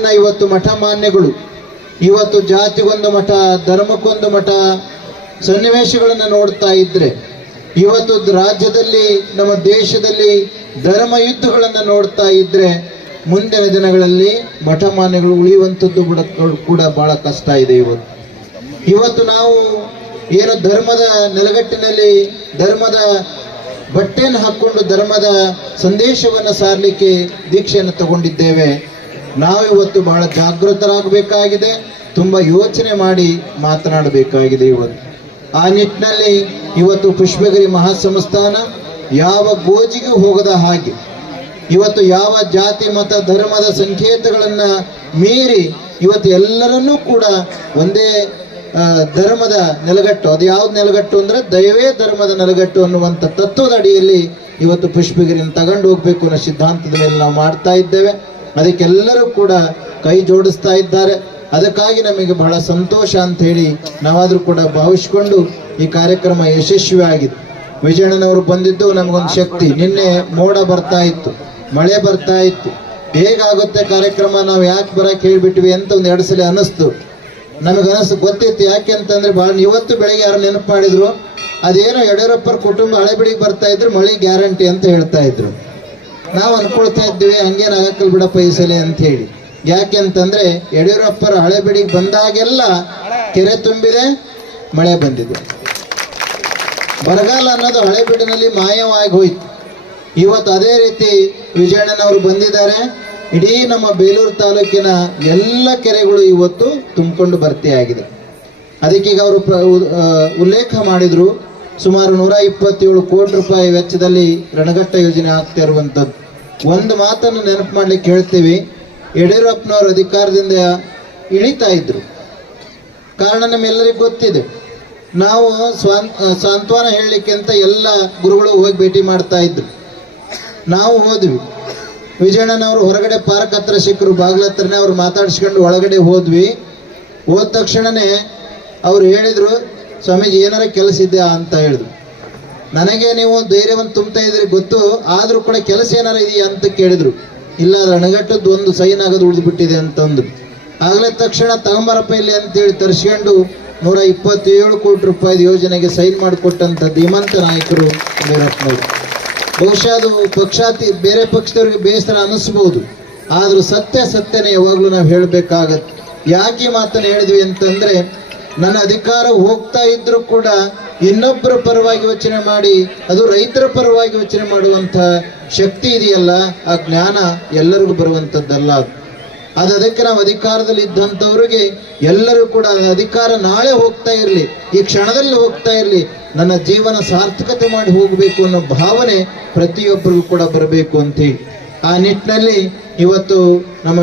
ನಾಡಿನ ಇವತ್ತು ಮಠ ಮಾನ್ಯಗಳು ಇವತ್ತು ಜಾತಿಗೊಂದು ಮಠ, ಧರ್ಮಕ್ಕೊಂದು ಮಠ ಸನ್ನಿವೇಶಗಳನ್ನು ನೋಡ್ತಾ ಇದ್ರೆ, ಇವತ್ತು ರಾಜ್ಯದಲ್ಲಿ ನಮ್ಮ ದೇಶದಲ್ಲಿ ಧರ್ಮ ಯುದ್ಧಗಳನ್ನು ನೋಡ್ತಾ ಇದ್ರೆ, ಮುಂದಿನ ದಿನಗಳಲ್ಲಿ ಮಠ ಮಾನ್ಯಗಳು ಉಳಿಯುವಂಥದ್ದು ಕೂಡ ಬಹಳ ಕಷ್ಟ ಇದೆ. ಇವತ್ತು ನಾವು ಏನು ಧರ್ಮದ ನೆಲಗಟ್ಟಿನಲ್ಲಿ ಧರ್ಮದ ಬಟ್ಟೆಯನ್ನು ಹಾಕ್ಕೊಂಡು ಧರ್ಮದ ಸಂದೇಶವನ್ನು ಸಾರಲಿಕ್ಕೆ ದೀಕ್ಷೆಯನ್ನು ತಗೊಂಡಿದ್ದೇವೆ. ನಾವು ಇವತ್ತು ಬಹಳ ಜಾಗೃತರಾಗಬೇಕಾಗಿದೆ, ತುಂಬ ಯೋಚನೆ ಮಾಡಿ ಮಾತನಾಡಬೇಕಾಗಿದೆ. ಆ ನಿಟ್ಟಿನಲ್ಲಿ ಇವತ್ತು ಪುಷ್ಪಗಿರಿ ಮಹಾಸಂಸ್ಥಾನ ಯಾವ ಗೋಜಿಗೂ ಹೋಗದ ಹಾಗೆ ಇವತ್ತು ಯಾವ ಜಾತಿ ಮತ ಧರ್ಮದ ಸಂಕೇತಗಳನ್ನು ಮೀರಿ ಇವತ್ತು ಎಲ್ಲರನ್ನೂ ಕೂಡ ಒಂದೇ ಧರ್ಮದ ನೆಲಗಟ್ಟು, ಅದು ಯಾವ್ದು ನೆಲಗಟ್ಟು ಅಂದ್ರೆ ದಯವೇ ಧರ್ಮದ ನೆಲಗಟ್ಟು ಅನ್ನುವಂಥ ತತ್ವದ ಅಡಿಯಲ್ಲಿ ಇವತ್ತು ಪುಷ್ಪಗಿರಿಯನ್ನು ತಗೊಂಡು ಹೋಗ್ಬೇಕು ಅನ್ನೋ ಸಿದ್ಧಾಂತದ ಮೇಲೆ ನಾವು ಮಾಡ್ತಾ ಇದ್ದೇವೆ. ಅದಕ್ಕೆಲ್ಲರೂ ಕೂಡ ಕೈ ಜೋಡಿಸ್ತಾ ಇದ್ದಾರೆ. ಅದಕ್ಕಾಗಿ ನಮಗೆ ಬಹಳ ಸಂತೋಷ ಅಂತ ಹೇಳಿ ನಾವಾದರೂ ಕೂಡ ಭಾವಿಸಿಕೊಂಡು ಈ ಕಾರ್ಯಕ್ರಮ ಯಶಸ್ವಿ ಆಗಿದೆ. ವಿಜಯಣ್ಣನವರು ಬಂದಿದ್ದು ನಮಗೊಂದು ಶಕ್ತಿ. ನಿನ್ನೆ ಮೋಡ ಬರ್ತಾ ಇತ್ತು, ಮಳೆ ಬರ್ತಾ ಇತ್ತು, ಹೇಗಾಗುತ್ತೆ ಕಾರ್ಯಕ್ರಮ, ನಾವು ಯಾಕೆ ಬರಕ್ಕೆ ಹೇಳಿಬಿಟ್ವಿ ಅಂತ ಒಂದು 2 ಸಲ ಅನ್ನಿಸ್ತು. ನಮಗನಿಸ್ತು, ಗೊತ್ತಿತ್ತು. ಯಾಕೆ ಅಂತಂದ್ರೆ ಭಾಳ ಇವತ್ತು ಬೆಳಗ್ಗೆ ಯಾರು ನೆನಪು ಮಾಡಿದ್ರು, ಅದೇನೋ ಯಡಿಯೂರಪ್ಪರ ಕುಟುಂಬ ಹಳೆಬಿಡಿಗೆ ಬರ್ತಾ ಇದ್ರು, ಮಳೆ ಗ್ಯಾರಂಟಿ ಅಂತ ಹೇಳ್ತಾ ಇದ್ರು. ನಾವು ಅನ್ಕೊಳ್ತಾ ಇದ್ವಿ ಹಂಗೇನು ಆಗಕ್ಕಲ್ ಬಿಡಪ್ಪ ಈ ಸಲ ಅಂತ ಹೇಳಿ. ಯಾಕೆ ಅಂತಂದ್ರೆ ಯಡಿಯೂರಪ್ಪರ ಹಳೆಬಿಡಿಗೆ ಬಂದಾಗೆಲ್ಲ ಕೆರೆ ತುಂಬಿದೆ, ಮಳೆ ಬಂದಿದೆ. ಬರಗಾಲ ಅನ್ನೋದು ಹಳೆಬೀಡಿನಲ್ಲಿ ಮಾಯವಾಗಿ ಹೋಯ್ತು. ಇವತ್ತು ಅದೇ ರೀತಿ ವಿಜಯಣ್ಣನವರು ಬಂದಿದ್ದಾರೆ. ಇಡೀ ನಮ್ಮ ಬೇಲೂರು ತಾಲೂಕಿನ ಎಲ್ಲ ಕೆರೆಗಳು ಇವತ್ತು ತುಂಬಿಕೊಂಡು ಭರ್ತಿಯಾಗಿದೆ. ಅದಕ್ಕೀಗ ಅವರು ಉಲ್ಲೇಖ ಮಾಡಿದ್ರು, ಸುಮಾರು 127 ಕೋಟಿ ರೂಪಾಯಿ ವೆಚ್ಚದಲ್ಲಿ ರಣಘಟ್ಟ ಯೋಜನೆ ಆಗ್ತಾ ಇರುವಂಥದ್ದು. ಒಂದು ಮಾತನ್ನು ನೆನಪು ಮಾಡ್ಲಿಕ್ಕೆ ಹೇಳ್ತೀವಿ, ಯಡಿಯೂರಪ್ಪನವರು ಅಧಿಕಾರದಿಂದ ಇಳಿತಾ ಇದ್ರು. ಕಾರಣ ನಮ್ಮೆಲ್ಲರಿಗೂ ಗೊತ್ತಿದೆ. ನಾವು ಸಾಂತ್ವನ ಹೇಳಲಿಕ್ಕೆ ಅಂತ ಎಲ್ಲ ಗುರುಗಳು ಹೋಗಿ ಭೇಟಿ ಮಾಡ್ತಾ ಇದ್ರು. ನಾವು ಹೋದ್ವಿ. ವಿಜಯಣ್ಣನವರು ಹೊರಗಡೆ ಪಾರ್ಕ್ ಹತ್ರ ಸಿಕ್ಕರು, ಬಾಗಿಲ ಹತ್ರನೇ ಅವ್ರು ಮಾತಾಡಿಸ್ಕೊಂಡು ಒಳಗಡೆ ಹೋದ್ವಿ. ಹೋದ ತಕ್ಷಣನೇ ಅವ್ರು ಹೇಳಿದ್ರು, ಸ್ವಾಮೀಜಿ ಏನಾರ ಕೆಲಸ ಇದೆಯಾ ಅಂತ ಹೇಳಿದ್ರು. ನನಗೆ ನೀವು ಧೈರ್ಯವನ್ನು ತುಂಬ್ತಾ ಇದ್ರಿ ಗೊತ್ತು, ಆದರೂ ಕೂಡ ಕೆಲಸ ಏನಾರ ಇದೆಯಾ ಅಂತ ಕೇಳಿದ್ರು. ಇಲ್ಲ, ರಣಘಟ್ಟದ್ದು ಒಂದು ಸೈನ್ ಆಗೋದು ಉಳಿದು ಬಿಟ್ಟಿದೆ ಅಂತಂದ್ರು. ಆಗಲೇ ತಕ್ಷಣ ತಗೊಂಬರಪ್ಪ ಇಲ್ಲಿ ಅಂತೇಳಿ ತರಿಸ್ಕೊಂಡು 127 ಕೋಟಿ ರೂಪಾಯಿ ಯೋಜನೆಗೆ ಸೈನ್ ಮಾಡಿಕೊಟ್ಟಂಥ ಧೀಮಂತ ನಾಯಕರು ಯಡಿಯೂರಪ್ಪನವರು. ಬಹುಶಃ ಅದು ಬೇರೆ ಪಕ್ಷದವರಿಗೆ ಬೇಸರ ಅನ್ನಿಸ್ಬೋದು, ಆದರೂ ಸತ್ಯನೇ ಯಾವಾಗಲೂ ನಾವು ಹೇಳಬೇಕಾಗತ್ತೆ. ಯಾಕೆ ಮಾತನ್ನು ಹೇಳಿದ್ವಿ ಅಂತಂದ್ರೆ, ನನ್ನ ಅಧಿಕಾರ ಹೋಗ್ತಾ ಇದ್ರು ಕೂಡ ಇನ್ನೊಬ್ಬರ ಪರವಾಗಿ ಯೋಚನೆ ಮಾಡಿ, ಅದು ರೈತರ ಪರವಾಗಿ ಯೋಚನೆ ಮಾಡುವಂಥ ಶಕ್ತಿ ಇದೆಯಲ್ಲ, ಆ ಜ್ಞಾನ ಎಲ್ಲರಿಗೂ ಬರುವಂಥದ್ದಲ್ಲ. ಅದು ಅದಕ್ಕೆ ನಾವು ಅಧಿಕಾರದಲ್ಲಿ ಇದ್ದಂಥವ್ರಿಗೆ ಎಲ್ಲರೂ ಕೂಡ ಅಧಿಕಾರ ನಾಳೆ ಹೋಗ್ತಾ ಇರಲಿ, ಈ ಕ್ಷಣದಲ್ಲಿ ಹೋಗ್ತಾ ಇರಲಿ, ನನ್ನ ಜೀವನ ಸಾರ್ಥಕತೆ ಮಾಡಿ ಹೋಗಬೇಕು ಅನ್ನೋ ಭಾವನೆ ಪ್ರತಿಯೊಬ್ಬರಿಗೂ ಕೂಡ ಬರಬೇಕು ಅಂತೇಳಿ ಆ ನಿಟ್ಟಿನಲ್ಲಿ ಇವತ್ತು ನಮ್ಮ